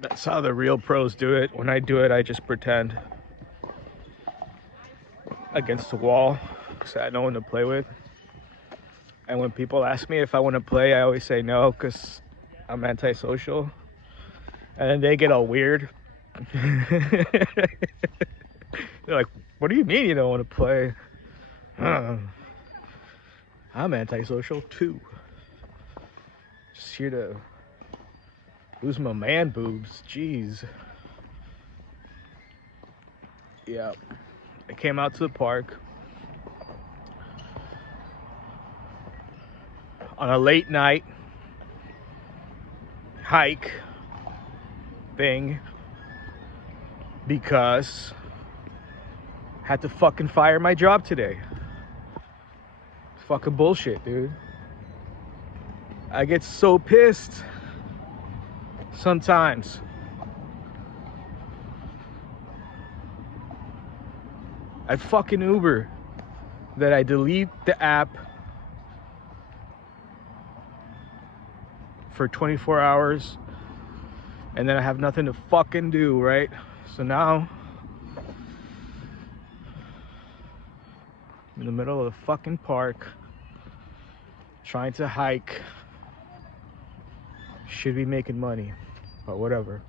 That's how the real pros do it. When I do it, I just pretend against the wall because I had no one to play with. And when people ask me if I want to play, I always say no because I'm antisocial. And then they get all weird. They're like, what do you mean you don't want to play? I'm antisocial too. Just here to lose my man boobs. Jeez. Yeah. I came out to the park on a late night hike thing because I had to fucking fire my job today. It's fucking bullshit, dude. I get so pissed sometimes. I fucking Uber that I delete the app for 24 hours and then I have nothing to fucking do, right? So now I'm in the middle of the fucking park trying to hike. Should be making money, but whatever.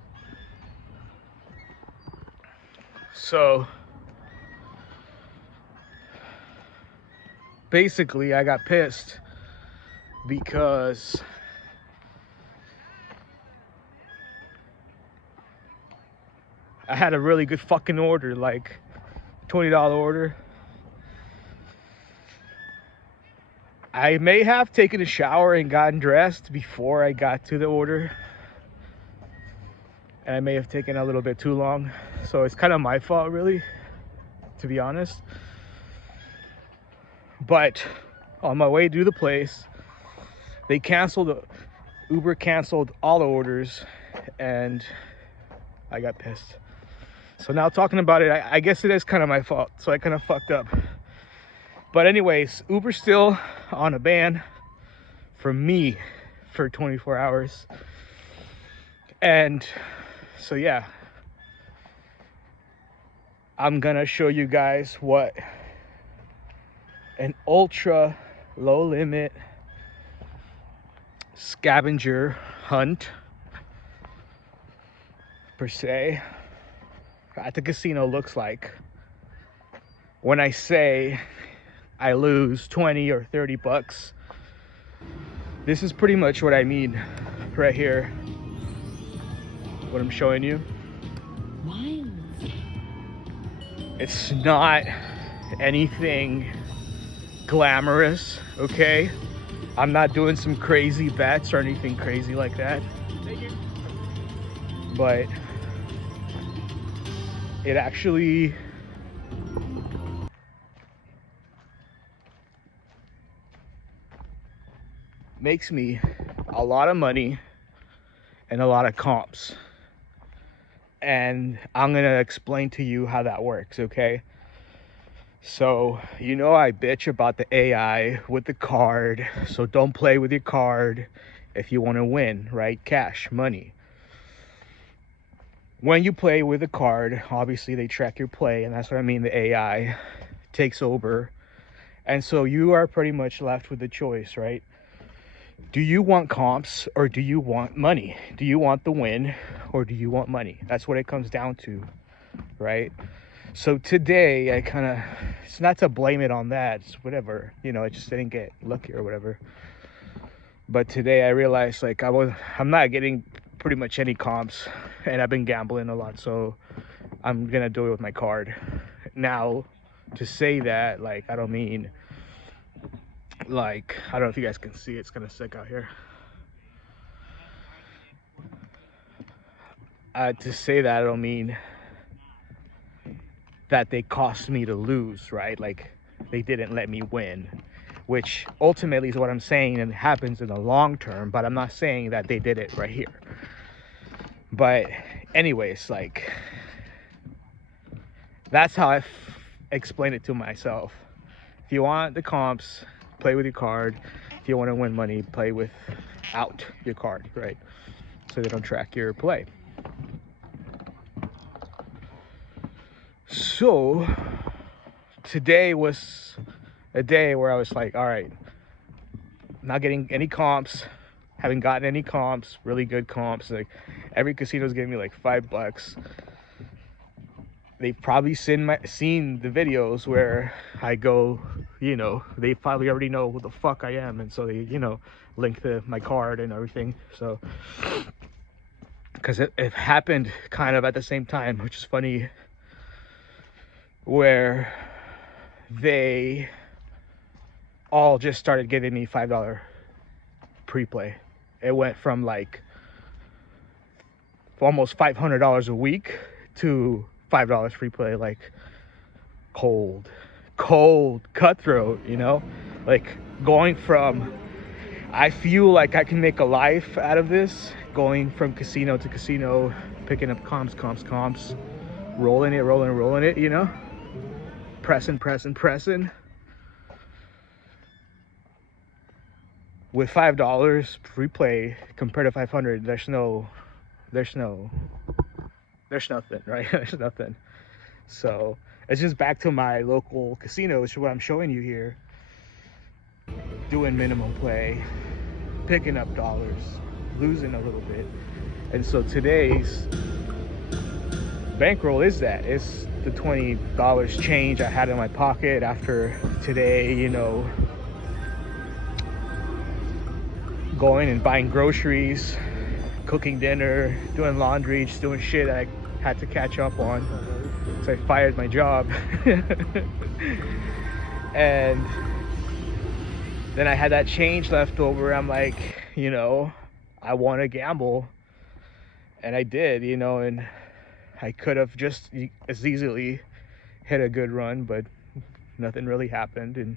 So basically I got pissed because I had a really good fucking order, like $20 order. I may have taken a shower and gotten dressed before I got to the order. And I may have taken a little bit too long. So it's kind of my fault, really, to be honest. But on my way to the place, they canceled, Uber canceled all the orders and I got pissed. So now talking about it, I guess it is kind of my fault. So I kind of fucked up. But anyways, Uber's still on a ban for me for 24 hours. And so yeah, I'm gonna show you guys what an ultra low limit scavenger hunt per se at the casino looks like when I say I lose 20 or 30 bucks. This is pretty much what I mean right here, what I'm showing you. It's not anything glamorous, okay? I'm not doing some crazy bets or anything crazy like that. But it actually makes me a lot of money and a lot of comps. And I'm gonna explain to you how that works, okay? So, you know I bitch about the AI with the card, so don't play with your card if you want to win, right? Cash, money. When you play with a card, obviously they track your play, and that's what I mean, the AI takes over. And so you are pretty much left with the choice, right? Do you want comps or do you want money? Do you want the win or do you want money? That's what it comes down to, right? So today I kind of, it's not to blame it on that, it's whatever, you know, I just didn't get lucky or whatever. But today I realized like I'm not getting pretty much any comps and I've been gambling a lot, so I'm gonna do it with my card. Now to say that, like, I don't mean like, I don't know if you guys can see, it's kind of sick out here. To say that, I don't mean that they cost me to lose, right? Like they didn't let me win, which ultimately is what I'm saying and happens in the long term, but I'm not saying that they did it right here. But anyways, like that's how I explain it to myself. If you want the comps, play with your card. If you want to win money, play without your card, right? So they don't track your play. So today was a day where I was like, all right, not getting any comps, haven't gotten any comps, really good comps. Like every casino's giving me like $5. They've probably seen the videos where I go, you know, they probably already know who the fuck I am, and so they, you know, link my card and everything. So because it happened kind of at the same time, which is funny, where they all just started giving me $5 pre-play. It went from like almost $500 a week to $5 pre-play, like cold cutthroat, you know, like going from, I feel like I can make a life out of this, going from casino to casino, picking up comps, rolling it, you know, pressing with $5 pre-play compared to 500. There's nothing, right? There's nothing. So it's just back to my local casino, which is what I'm showing you here, doing minimum play, picking up dollars, losing a little bit. And so today's bankroll is that. It's the $20 change I had in my pocket after today, you know, going and buying groceries, cooking dinner, doing laundry, just doing shit I had to catch up on. So I fired my job. And then I had that change left over. I'm like, you know, I want to gamble. And I did, you know, and I could have just as easily hit a good run, but nothing really happened. And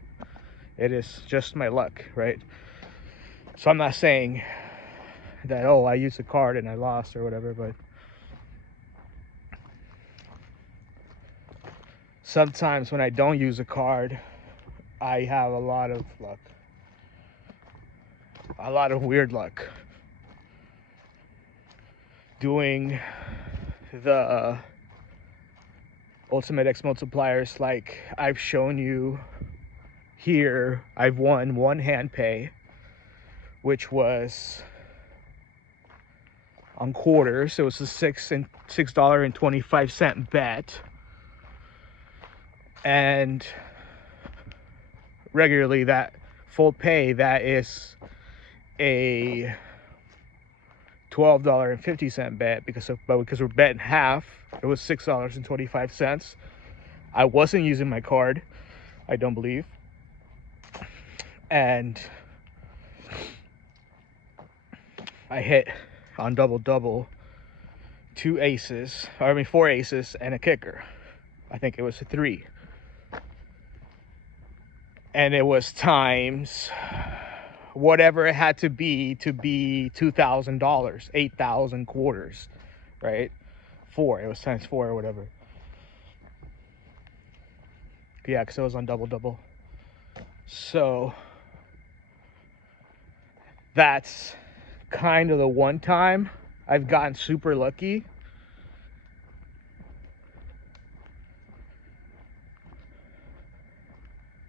it is just my luck, right? So I'm not saying that, oh, I used a card and I lost or whatever, but sometimes when I don't use a card, I have a lot of luck. A lot of weird luck. Doing the Ultimate X multipliers like I've shown you here, I've won one hand pay, which was on quarters. So it was a $6.25 bet. And regularly that full pay, that is a $12.50 bet, because we're betting half, it was $6.25. I wasn't using my card, I don't believe. And I hit on double 4 aces and a kicker. I think it was a 3. And it was times whatever it had to be $2,000, 8,000 quarters, right? 4, it was times 4 or whatever. Yeah, because it was on double. So that's kind of the one time I've gotten super lucky.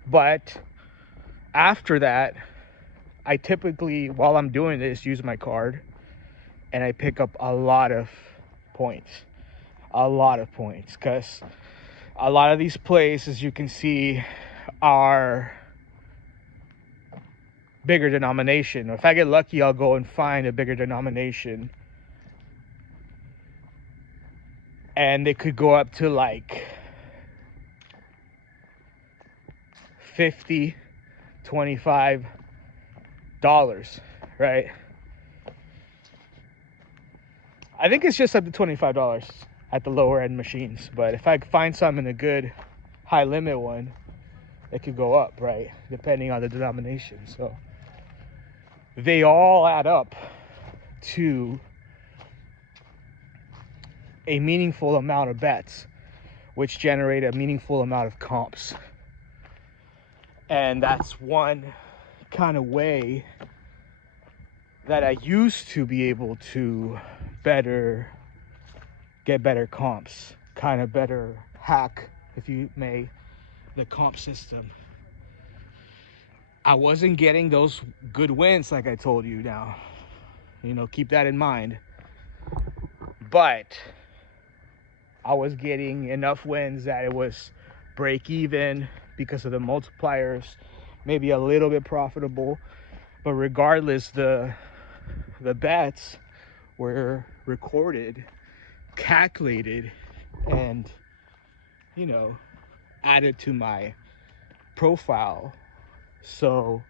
But after that, I typically, while I'm doing this, use my card, and I pick up a lot of points, because a lot of these plays, as you can see, are bigger denomination. If I get lucky, I'll go and find a bigger denomination, and they could go up to like 50, $25, right? I think it's just up to $25 at the lower end machines, but if I find some in a good high limit one, it could go up, right, depending on the denomination. So they all add up to a meaningful amount of bets, which generate a meaningful amount of comps. And that's one kind of way that I used to be able to get better comps, kind of better hack, if you may, the comp system. I wasn't getting those good wins like I told you now. Keep that in mind. But I was getting enough wins that it was break even because of the multipliers, maybe a little bit profitable. But regardless, the bets were recorded, calculated, and added to my profile. So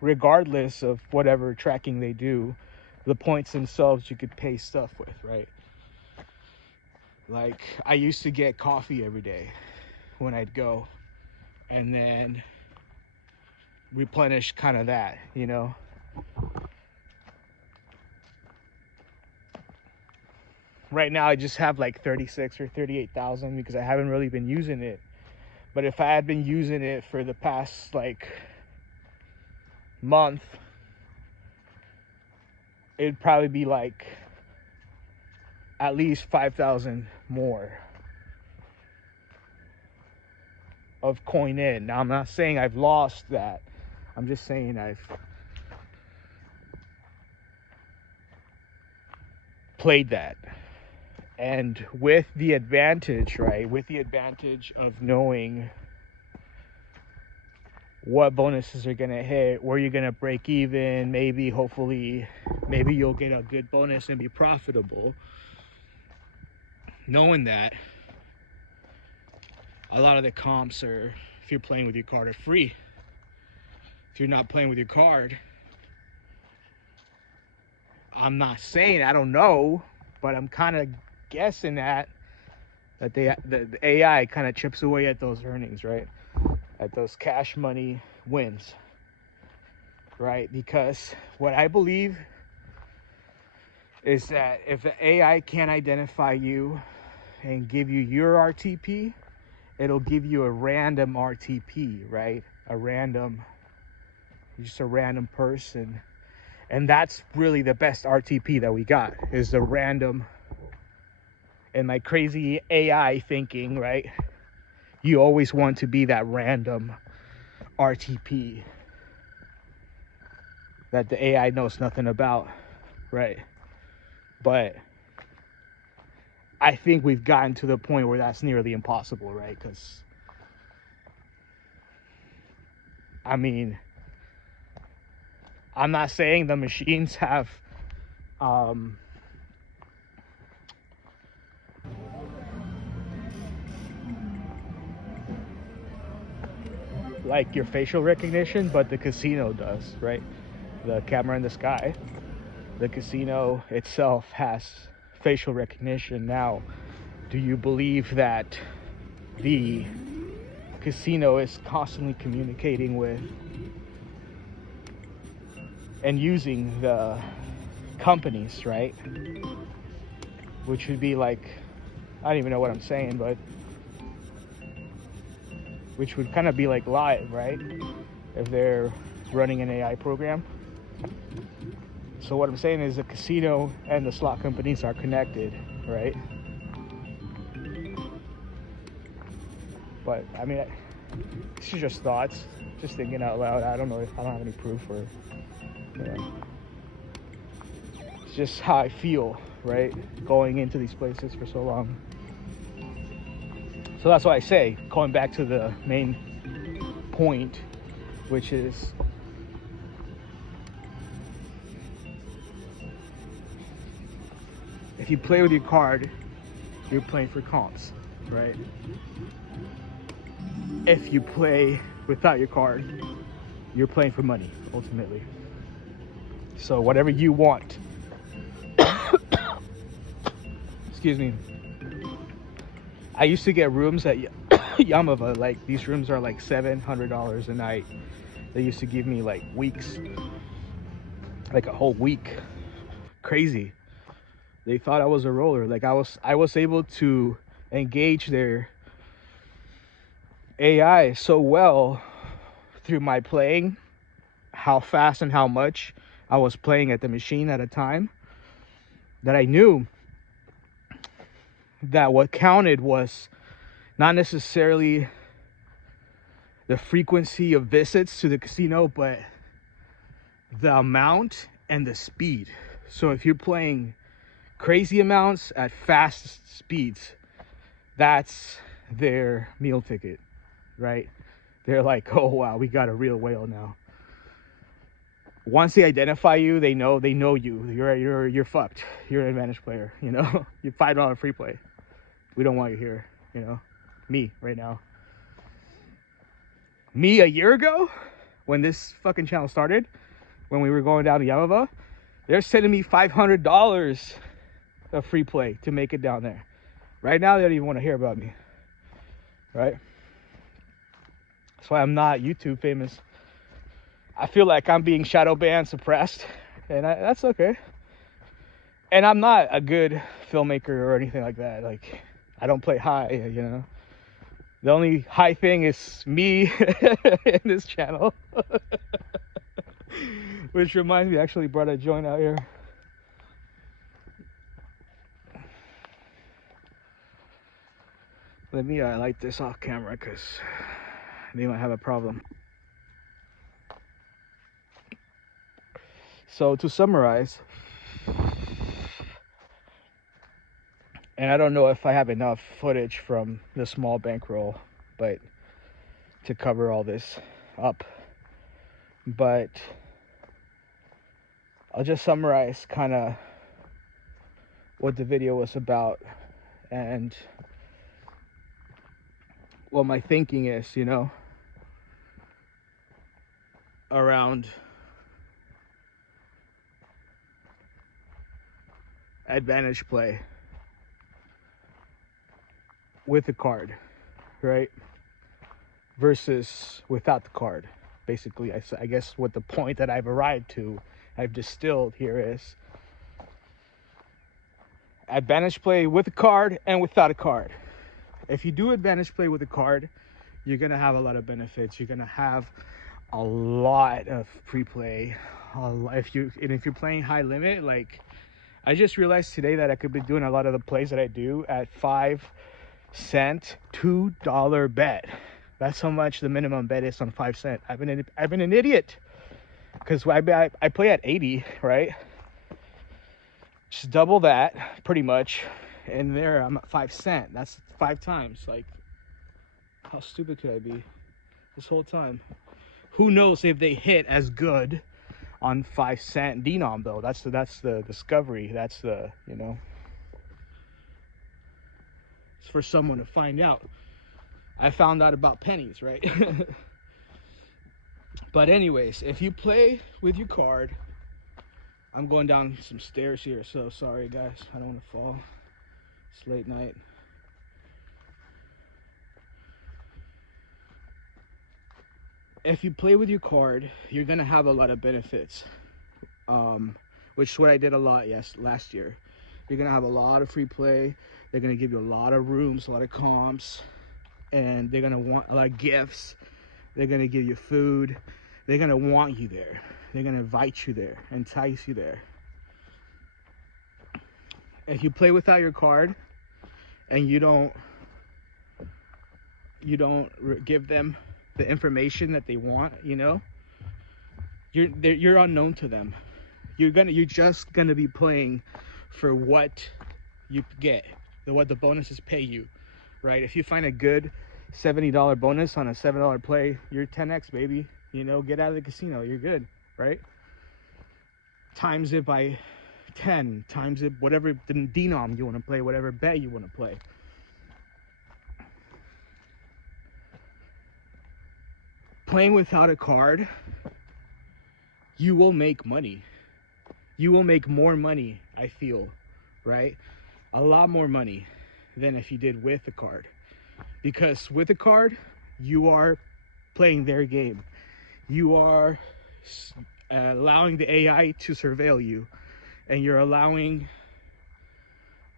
regardless of whatever tracking they do, the points themselves you could pay stuff with, right? Like, I used to get coffee every day when I'd go, and then replenish kind of that, Right now I just have like 36 or 38,000 because I haven't really been using it. But if I had been using it for the past like month, it'd probably be like at least 5,000 more of coin in. Now, I'm not saying I've lost that. I'm just saying I've played that. And with the advantage, right? With the advantage of knowing what bonuses are gonna hit, where you're gonna break even, maybe, hopefully, maybe you'll get a good bonus and be profitable. Knowing that, a lot of the comps are, if you're playing with your card, are free. If you're not playing with your card, I'm not saying, I don't know, but I'm kind of guessing that the AI kind of chips away at those earnings, right? At those cash money wins, right? Because what I believe is that if the AI can't identify you and give you your RTP, it'll give you a random RTP, right? Just a random person. And that's really the best RTP that we got, is the random. And my crazy AI thinking, right? You always want to be that random RTP that the AI knows nothing about, right? But I think we've gotten to the point where that's nearly impossible, right? Because, I mean, I'm not saying the machines have like your facial recognition, but the casino does, right? The camera in the sky, the casino itself has facial recognition. Now, do you believe that the casino is constantly communicating with and using the companies, right? Which would be like, I don't even know what I'm saying, but which would kind of be like live, right? If they're running an AI program. So what I'm saying is the casino and the slot companies are connected, right? But I mean, this is just thoughts, just thinking out loud. I don't know if I don't have any proof, or it's just how I feel, right? Going into these places for so long. So that's why I say, going back to the main point, which is if you play with your card, you're playing for comps, right? If you play without your card, you're playing for money, ultimately. So whatever you want. Excuse me. I used to get rooms at Yamava. Like, these rooms are like $700 a night. They used to give me like weeks, like a whole week. Crazy. They thought I was a roller. Like, I was able to engage their AI so well through my playing, how fast and how much I was playing at the machine at a time, that I knew that what counted was not necessarily the frequency of visits to the casino, but the amount and the speed. So if you're playing crazy amounts at fast speeds, that's their meal ticket, right? They're like, oh wow, we got a real whale now. Once they identify you, they know you. You're fucked. You're an advantage player, you know. You're $5 free play. We don't want you here, you know. Me right now. Me a year ago, when this fucking channel started, when we were going down to Yamava, they're sending me $500 of free play to make it down there. Right now, they don't even want to hear about me, right? That's why I'm not YouTube famous. I feel like I'm being shadow banned, suppressed, and that's okay. And I'm not a good filmmaker or anything like that. Like, I don't play high, you know. The only high thing is me in this channel. Which reminds me, I actually brought a joint out here. Let me light this off camera because they might have a problem. So to summarize, and I don't know if I have enough footage from the small bankroll, but to cover all this up, but I'll just summarize kind of what the video was about and what my thinking is, you know, around advantage play with the card, right, versus without the card. Basically, I guess what the point that I've arrived to, I've distilled here is advantage play with a card and without a card. If you do advantage play with a card, you're gonna have a lot of benefits. You're gonna have a lot of pre-play. If you're playing high limit, like I just realized today that I could be doing a lot of the plays that I do at 5-cent, $2 bet. That's how much the minimum bet is on 5 cent. I've been an idiot because I play at 80, right? Just double that pretty much, and there I'm at 5 cent. That's 5 times. Like, how stupid could I be this whole time? Who knows if they hit as good on 5 cent denom though? That's the discovery. That's the, you know, it's for someone to find out. I found out about pennies, right? But anyways, if you play with your card, I'm going down some stairs here, so sorry guys, I don't want to fall. It's late night. If you play with your card, you're gonna have a lot of benefits, which is what I did a lot last year. You're gonna have a lot of free play. They're gonna give you a lot of rooms, a lot of comps, and they're gonna want a lot of gifts. They're gonna give you food. They're gonna want you there. They're gonna invite you there, entice you there. If you play without your card and you don't give them the information that they want, you know, you're unknown to them. You're just gonna be playing for what you get, what the bonuses pay you, right? If you find a good $70 bonus on a $7 play, you're 10x, baby. You know, get out of the casino, you're good, right? Times it by 10, times it whatever denom you want to play, whatever bet you want to play. Playing without a card, you will make money. You will make more money, I feel, right? A lot more money than if you did with a card. Because with a card, you are playing their game. You are allowing the AI to surveil you, and you're allowing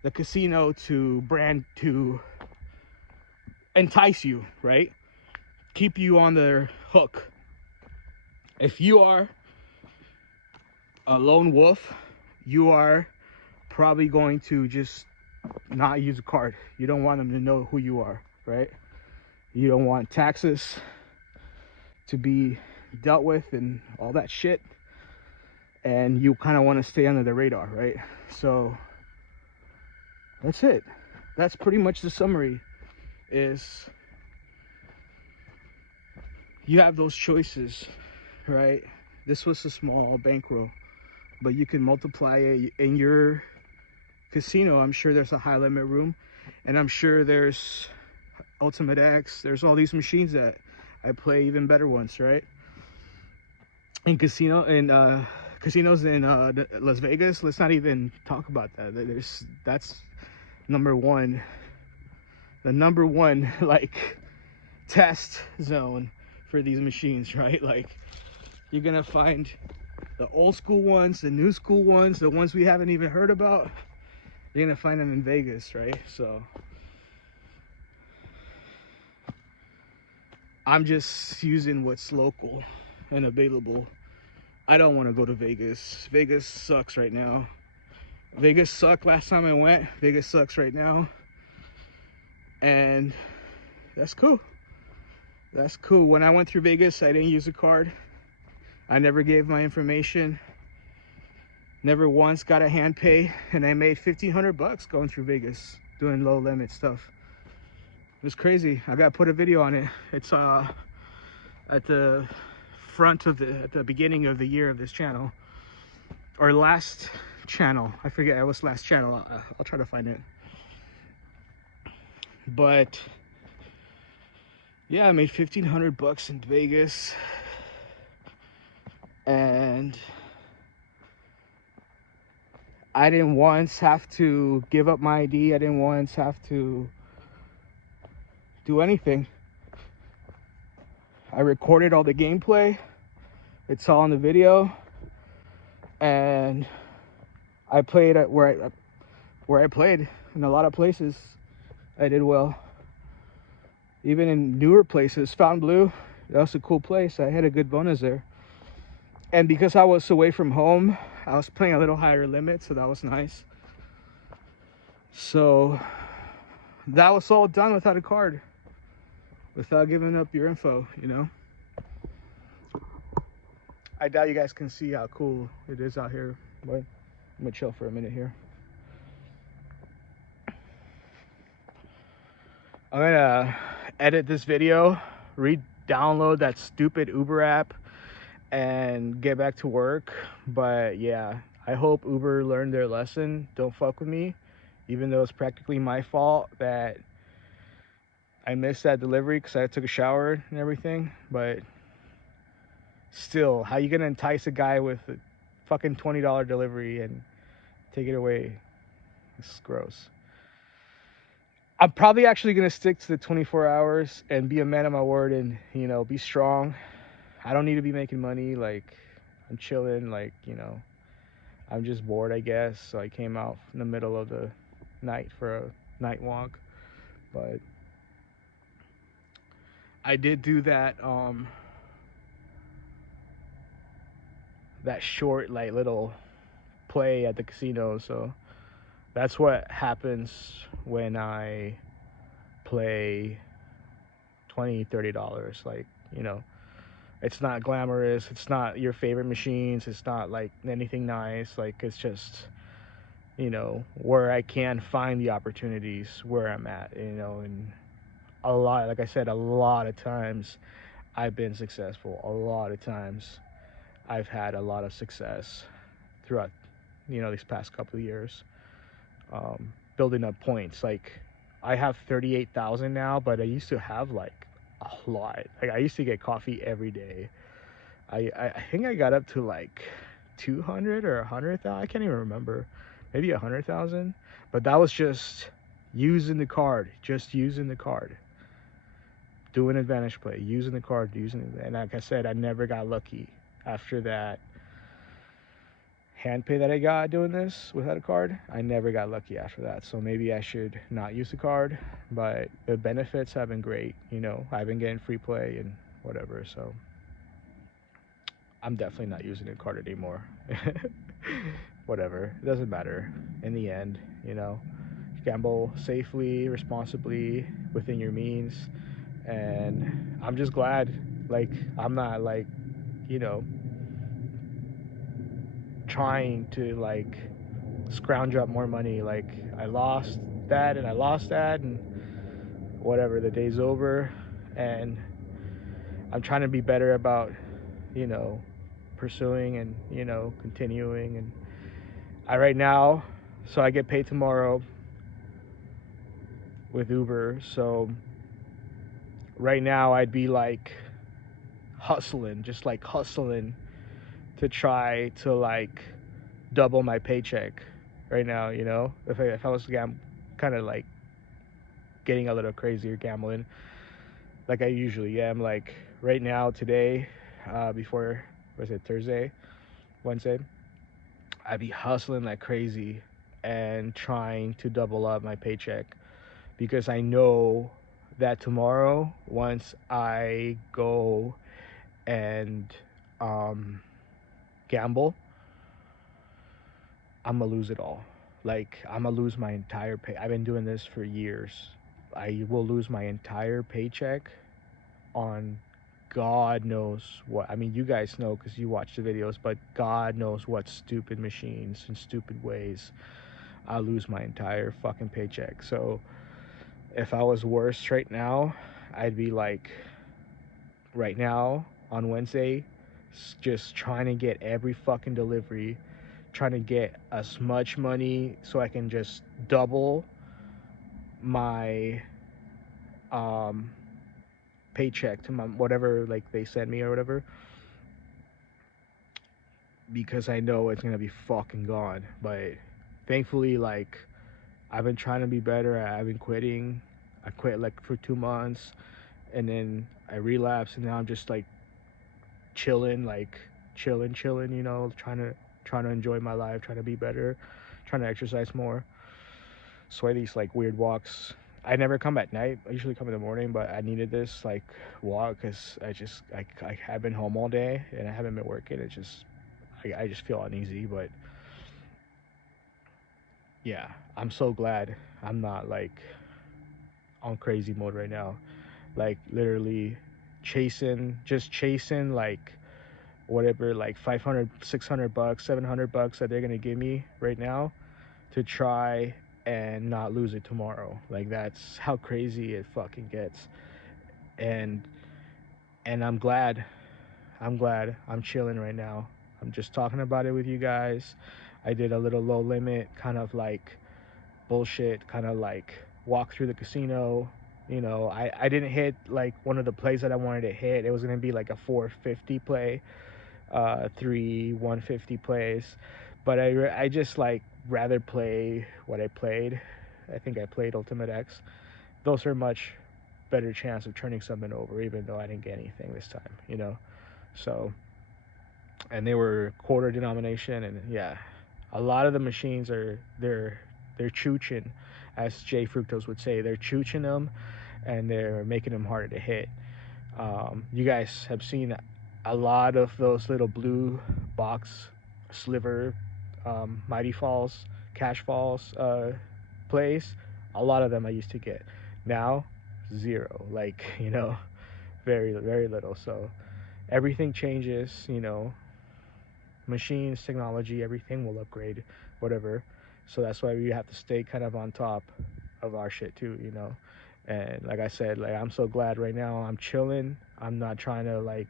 the casino to entice you, right? Keep you on their hook. If you are a lone wolf, you are probably going to just not use a card. You don't want them to know who you are, right? You don't want taxes to be dealt with and all that shit. And you kind of want to stay under the radar, right? So that's it. That's pretty much the summary. Is you have those choices, right? This was a small bankroll, but you can multiply it in your casino. I'm sure there's a high limit room, and I'm sure there's Ultimate X. There's all these machines that I play even better ones, right? In casinos in Las Vegas. Let's not even talk about that. That's number one, the number one like test zone for these machines, right? Like, you're gonna find the old school ones, the new school ones, the ones we haven't even heard about. You're gonna find them in Vegas, right? So I'm just using what's local and available. I don't want to go to Vegas. Vegas sucks right now. Vegas sucked last time I went. Vegas sucks right now. And that's cool. That's cool. When I went through Vegas, I didn't use a card. I never gave my information. Never once got a hand pay. And I made $1,500 going through Vegas doing low limit stuff. It was crazy. I got to put a video on it. It's at the front of at the beginning of the year of this channel, or last channel. I forget. It was last channel. I'll try to find it. But yeah, I made $1,500 in Vegas, and I didn't once have to give up my ID. I didn't once have to do anything. I recorded all the gameplay. It's all in the video, and I played at where I played in a lot of places. I did well. Even in newer places, Fontainebleau, that was a cool place. I had a good bonus there. And because I was away from home, I was playing a little higher limit, so that was nice. So that was all done without a card, without giving up your info, you know. I doubt you guys can see how cool it is out here, but I'm gonna chill for a minute here. I'm gonna edit this video, re-download that stupid Uber app, and get back to work. But yeah, I hope Uber learned their lesson. Don't fuck with me, even though it's practically my fault that I missed that delivery because I took a shower and everything. But still, how you gonna entice a guy with a fucking $20 delivery and take it away? It's gross. I'm probably actually gonna stick to the 24 hours and be a man of my word, and, you know, be strong. I don't need to be making money. Like, I'm chilling. Like, you know, I'm just bored, I guess. So I came out in the middle of the night for a night walk. But I did do that that short, like, little play at the casino. So that's what happens when I play $20-$30. Like, you know, it's not glamorous, it's not your favorite machines, it's not like anything nice. Like, it's just, you know, where I can find the opportunities where I'm at, you know. And a lot, like I said, a lot of times I've been successful. A lot of times I've had a lot of success throughout, you know, these past couple of years, building up points. Like, I have 38,000 now, but I used to have like a lot. Like, I used to get coffee every day. I think I got up to like 200 or 100,000. I can't even remember. Maybe 100,000. But that was just using the card. Just using the card. Doing advantage play. Using the card. And like I said, I never got lucky after that hand pay that I got doing this without a card. I never got lucky after that. So maybe I should not use the card. But the benefits have been great. You know, I've been getting free play and whatever. So I'm definitely not using a card anymore. Whatever. It doesn't matter in the end, you know. gamble safely, responsibly, within your means. And I'm just glad, like, I'm not like, you know, trying to like scrounge up more money. Like, I lost that and I lost that and whatever, the day's over. And I'm trying to be better about, you know, pursuing and, you know, continuing. And I right now, so I get paid tomorrow with Uber. So right now I'd be like hustling, just like hustling to try to like double my paycheck right now, you know? If I was kind of like getting a little crazier gambling like I usually am, like right now today, before, was it Thursday, Wednesday, I'd be hustling like crazy and trying to double up my paycheck because I know that tomorrow, once I go and gamble, I'm gonna lose it all. Like, I'm gonna lose my entire pay. I've been doing this for years. I will lose my entire paycheck on God knows what. I mean, you guys know because you watch the videos, but God knows what stupid machines and stupid ways I'll lose my entire fucking paycheck. So if I was worse right now, I'd be like, right now on Wednesday, just trying to get every fucking delivery, trying to get as much money so I can just double my paycheck to my whatever like they send me or whatever, because I know it's gonna be fucking gone. But thankfully, like, I've been trying to be better. I've been quitting. I quit like for 2 months, and then I relapsed, and now I'm just like chilling, like chilling, you know, trying to enjoy my life, trying to be better, trying to exercise more. So these like weird walks. I never come at night. I usually come in the morning, but I needed this like walk because I have been home all day and I haven't been working. It's just I just feel uneasy. But yeah, I'm so glad I'm not like on crazy mode right now. Like literally just chasing like whatever, like 500, 600 bucks, 700 bucks that they're gonna give me right now to try and not lose it tomorrow. Like, that's how crazy it fucking gets. And I'm glad. I'm chilling right now. I'm just talking about it with you guys. I did a little low limit kind of like bullshit, kind of like walk through the casino. You know, I didn't hit like one of the plays that I wanted to hit. It was gonna be like a 450 play, three 150 plays, but I just like rather play what I played. I think I played Ultimate X. Those are much better chance of turning something over, even though I didn't get anything this time, you know. So, and they were quarter denomination, and yeah, a lot of the machines are they're chooching, as Jay Fructose would say. They're chooching them, and they're making them harder to hit. You guys have seen a lot of those little blue box sliver, Mighty Falls, Cash Falls plays. A lot of them I used to get. Now, zero. Like, you know, very little. So everything changes, you know, machines, technology, everything will upgrade, whatever. So that's why we have to stay kind of on top of our shit too, you know. And like I said, like, I'm so glad right now I'm chilling. I'm not trying to like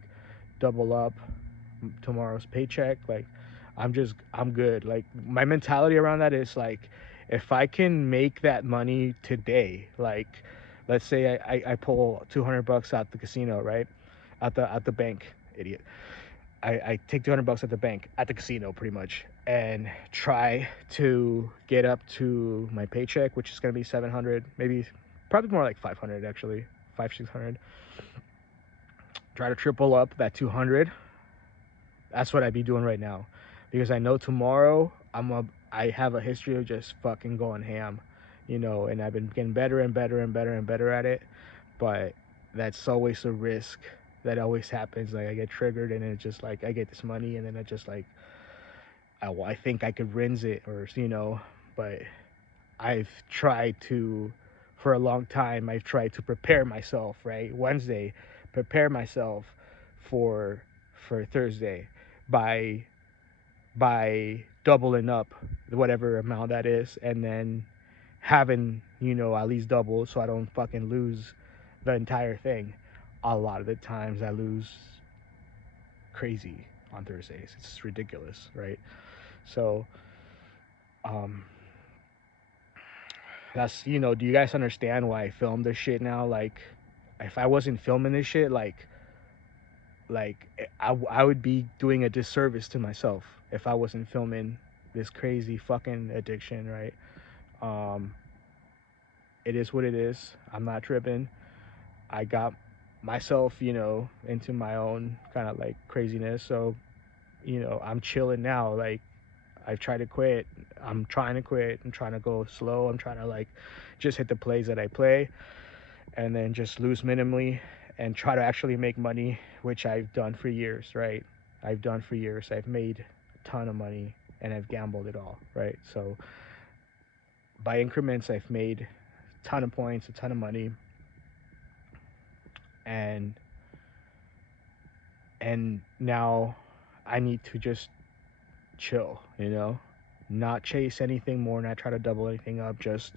double up tomorrow's paycheck. Like, I'm good. Like, my mentality around that is like, if I can make that money today, like, let's say I pull 200 bucks out the casino, right, at the bank, idiot. I take 200 bucks at the bank, at the casino, pretty much, and try to get up to my paycheck, which is gonna be 700, maybe, probably more like 500 actually, 600. Try to triple up that 200. That's what I'd be doing right now, because I know tomorrow I have a history of just fucking going ham, you know, and I've been getting better and better and better and better at it. But that's always a risk that always happens. Like, I get triggered, and it's just like I get this money, and then I just like I think I could rinse it, or, you know. But I've tried to, for a long time, I've tried to prepare myself, right? Wednesday, prepare myself for Thursday by doubling up whatever amount that is, and then having, at least double, so I don't fucking lose the entire thing. A lot of the times I lose crazy on Thursdays. It's ridiculous, right? So, um, that's, do you guys understand why I film this shit now? Like, if I wasn't filming this shit, I would be doing a disservice to myself if I wasn't filming this crazy fucking addiction, right? Um, it is what it is. I'm not tripping. I got myself, into my own kind of like craziness. So, I'm chilling now. Like, I've tried to quit. I'm trying to quit. I'm trying to go slow. I'm trying to like just hit the plays that I play and then just lose minimally and try to actually make money, which I've done for years, right? I've done for years. I've made a ton of money and I've gambled it all, right? So by increments, I've made a ton of points, a ton of money, and now I need to just chill, not chase anything more, not try to double anything up, just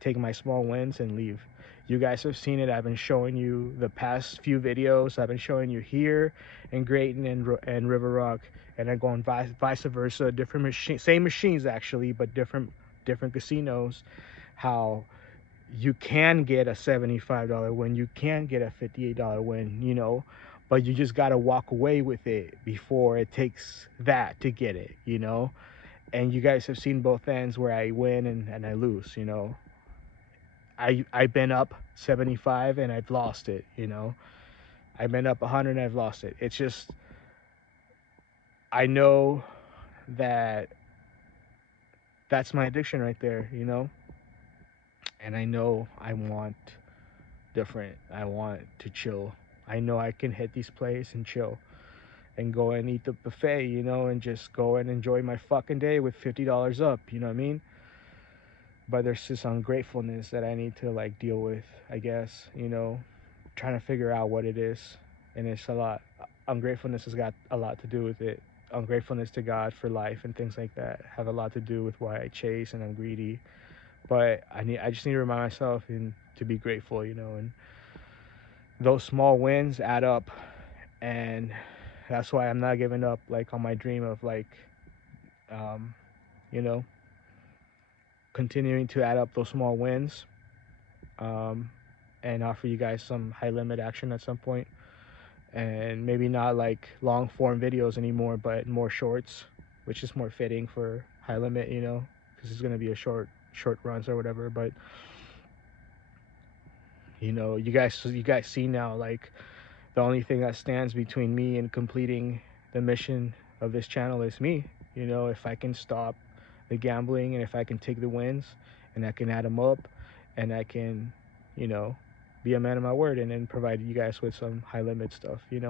take my small wins and leave. You guys have seen it. I've been showing you the past few videos. I've been showing you here in Grayton and River Rock, and I'm going vice versa, different machines, same machines actually, but different casinos, how you can get a $75 win, you can get a $58 win, but you just got to walk away with it before it takes that to get it, and you guys have seen both ends where I win and I lose, I've been up 75 and I've lost it, I've been up 100 and I've lost it. It's just, I know that that's my addiction right there, and I know I want different. I want to chill. I know I can hit these plays and chill and go and eat the buffet, and just go and enjoy my fucking day with $50 up, you know what I mean? But there's this ungratefulness that I need to like deal with, I guess, trying to figure out what it is. And it's a lot. Ungratefulness has got a lot to do with it. Ungratefulness to God for life and things like that have a lot to do with why I chase and I'm greedy. But I just need to remind myself and to be grateful, and those small wins add up, and that's why I'm not giving up like on my dream of like um, you know continuing to add up those small wins, um, and offer you guys some high limit action at some point, and maybe not like long form videos anymore, but more shorts, which is more fitting for high limit, because it's going to be a short runs or whatever. But you guys see now, like, the only thing that stands between me and completing the mission of this channel is me. If I can stop the gambling and if I can take the wins and I can add them up and I can, be a man of my word and then provide you guys with some high limit stuff. It's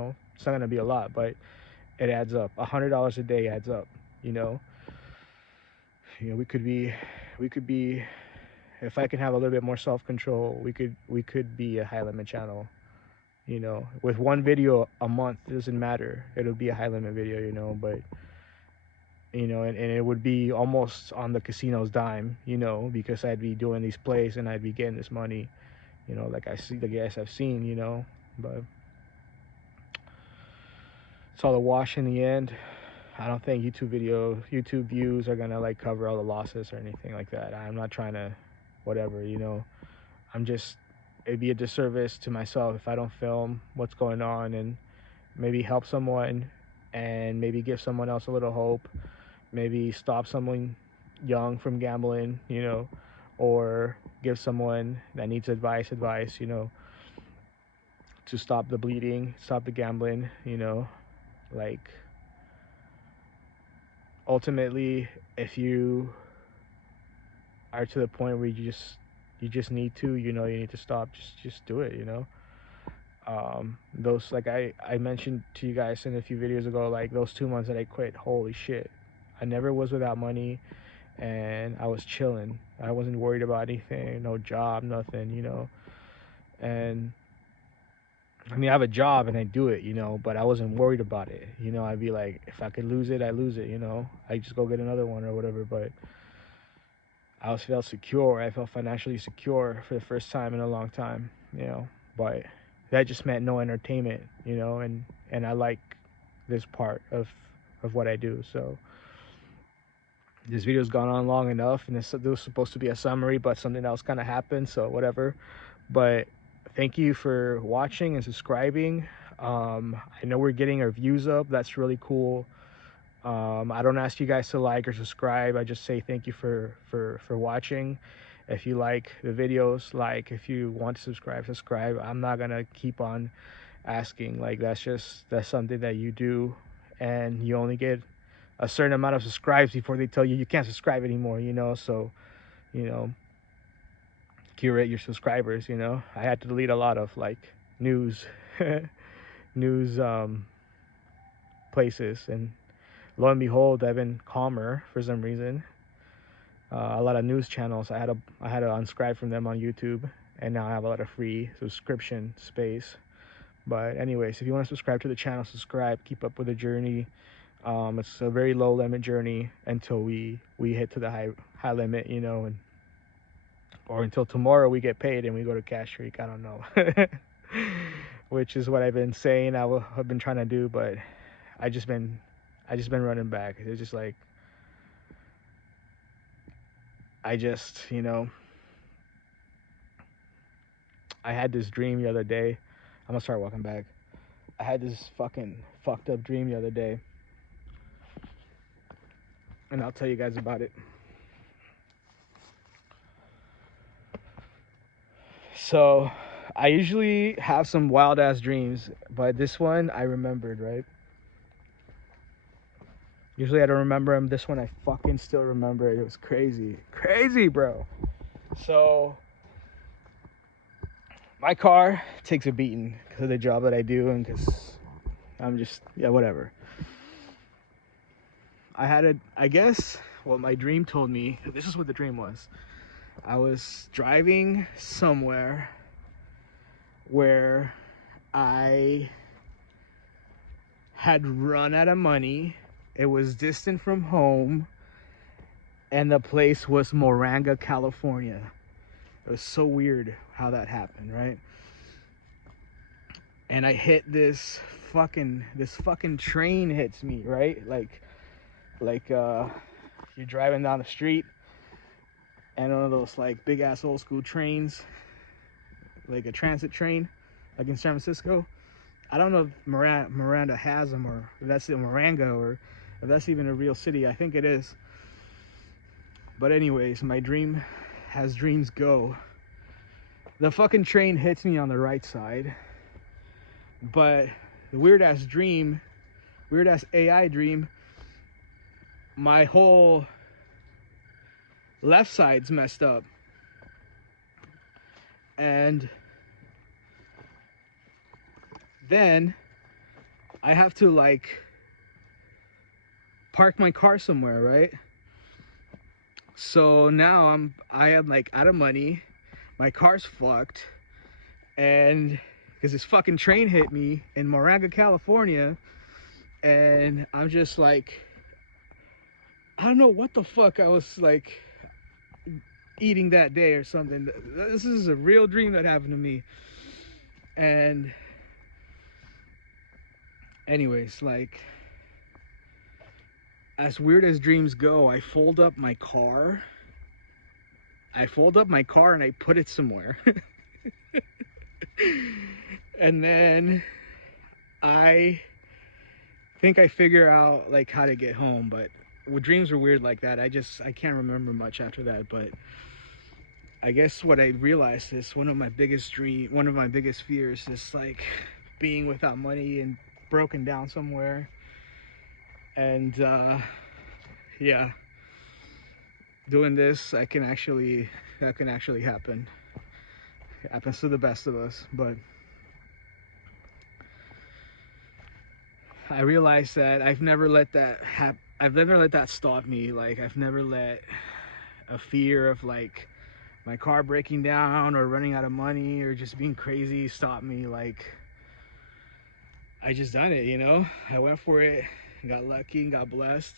not gonna be a lot, but it adds up. $100 a day adds up. You know, we could be, if I can have a little bit more self control, we could be a high limit channel. With one video a month, it doesn't matter. It'll be a high limit video, but and it would be almost on the casino's dime, because I'd be doing these plays and I'd be getting this money, like I see the guys I've seen, but it's all a wash in the end. I don't think YouTube views are gonna like cover all the losses or anything like that. I'm not trying to, whatever, I'm just, it'd be a disservice to myself if I don't film what's going on and maybe help someone and maybe give someone else a little hope, maybe stop someone young from gambling, or give someone that needs advice, to stop the bleeding, stop the gambling, like, ultimately, if you are to the point where you just need to, you need to stop, just do it, those, like I mentioned to you guys in a few videos ago, like those 2 months that I quit, holy shit, I never was without money and I was chilling, I wasn't worried about anything, no job, nothing, you know. And I mean, I have a job and I do it, you know, but I wasn't worried about it. You know, I'd be like, if I could lose it, I lose it, you know. I just go get another one or whatever. But I always felt secure. I felt financially secure for the first time in a long time, you know. But that just meant no entertainment, you know, and I like this part of what I do. So this video's gone on long enough, and this was supposed to be a summary, but something else kind of happened, so whatever. But thank you for watching and subscribing. I know we're getting our views up. That's really cool. I don't ask you guys to like or subscribe. I just say thank you for watching. If you like the videos, like. If you want to subscribe. I'm not gonna keep on asking. Like, that's something that you do, and you only get a certain amount of subscribes before they tell you you can't subscribe anymore, you know. So, you know, curate your subscribers, you know. I had to delete a lot of like news news places, and lo and behold, I've been calmer for some reason. A lot of news channels, I had to unsubscribe from them on YouTube, and now I have a lot of free subscription space. But anyways, if you want to subscribe to the channel, subscribe. Keep up with the journey. It's a very low limit journey until we hit to the high limit, you know, and or until tomorrow we get paid and we go to Cash Freak. I don't know. Which is what I've been saying I've been trying to do, but I just been running back. It's just like, you know, I had this dream the other day. I'm gonna start walking back. I had this fucking fucked up dream the other day, and I'll tell you guys about it. So I usually have some wild ass dreams, but this one I remembered, right? Usually I don't remember them. This one I fucking still remember it. It was crazy, bro. So my car takes a beating because of the job that I do, and because I'm just, yeah, whatever. I guess what my dream told me, this is what the dream was. I was driving somewhere where I had run out of money. It was distant from home, and the place was Moranga, California. It was so weird how that happened, right? And I hit this fucking train hits me, right? Like you're driving down the street, and one of those like big ass old school trains, like a transit train, like in San Francisco. I don't know if Miranda has them, or if that's in Moranga, or if that's even a real city. I think it is. But anyways, my dream, as dreams go, the fucking train hits me on the right side. But the weird ass AI dream, my whole left side's messed up. And then I have to like park my car somewhere, right? So now I am like out of money, my car's fucked, and because this fucking train hit me in Moraga, California, and I'm just like, I don't know what the fuck I was like eating that day or something. This is a real dream that happened to me. And anyways, like, as weird as dreams go, I fold up my car and I put it somewhere. And then I think I figure out like how to get home. But dreams are weird like that. I can't remember much after that. But I guess what I realized is one of my biggest fears is like being without money and broken down somewhere. And yeah, doing this, that can actually happen. It happens to the best of us. But I realized that I've never let that stop me. Like, I've never let a fear of like my car breaking down or running out of money or just being crazy stop me. Like, I just done it, you know. I went for it, got lucky and got blessed.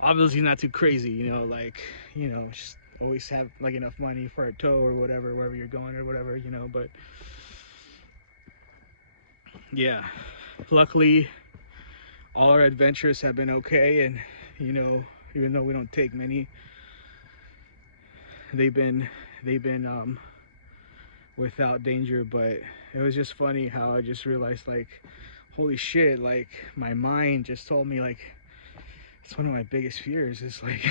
Obviously not too crazy, you know, like, you know, just always have like enough money for a tow or whatever, wherever you're going or whatever, you know. But yeah, luckily all our adventures have been okay, and you know, even though we don't take many, they've been without danger. But it was just funny how I just realized, like, holy shit, like my mind just told me, like, it's one of my biggest fears is like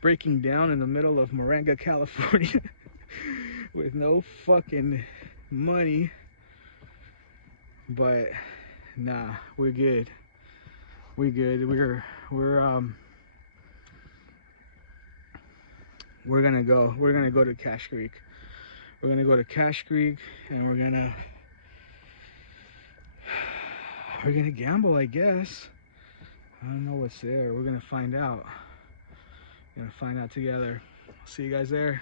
breaking down in the middle of Moraga, California with no fucking money. But nah, we're good. We're good. We're gonna go to Cache Creek. We're gonna go to Cache Creek, and we're gonna gamble, I guess. I don't know what's there. We're gonna find out. We're gonna find out together. See you guys there.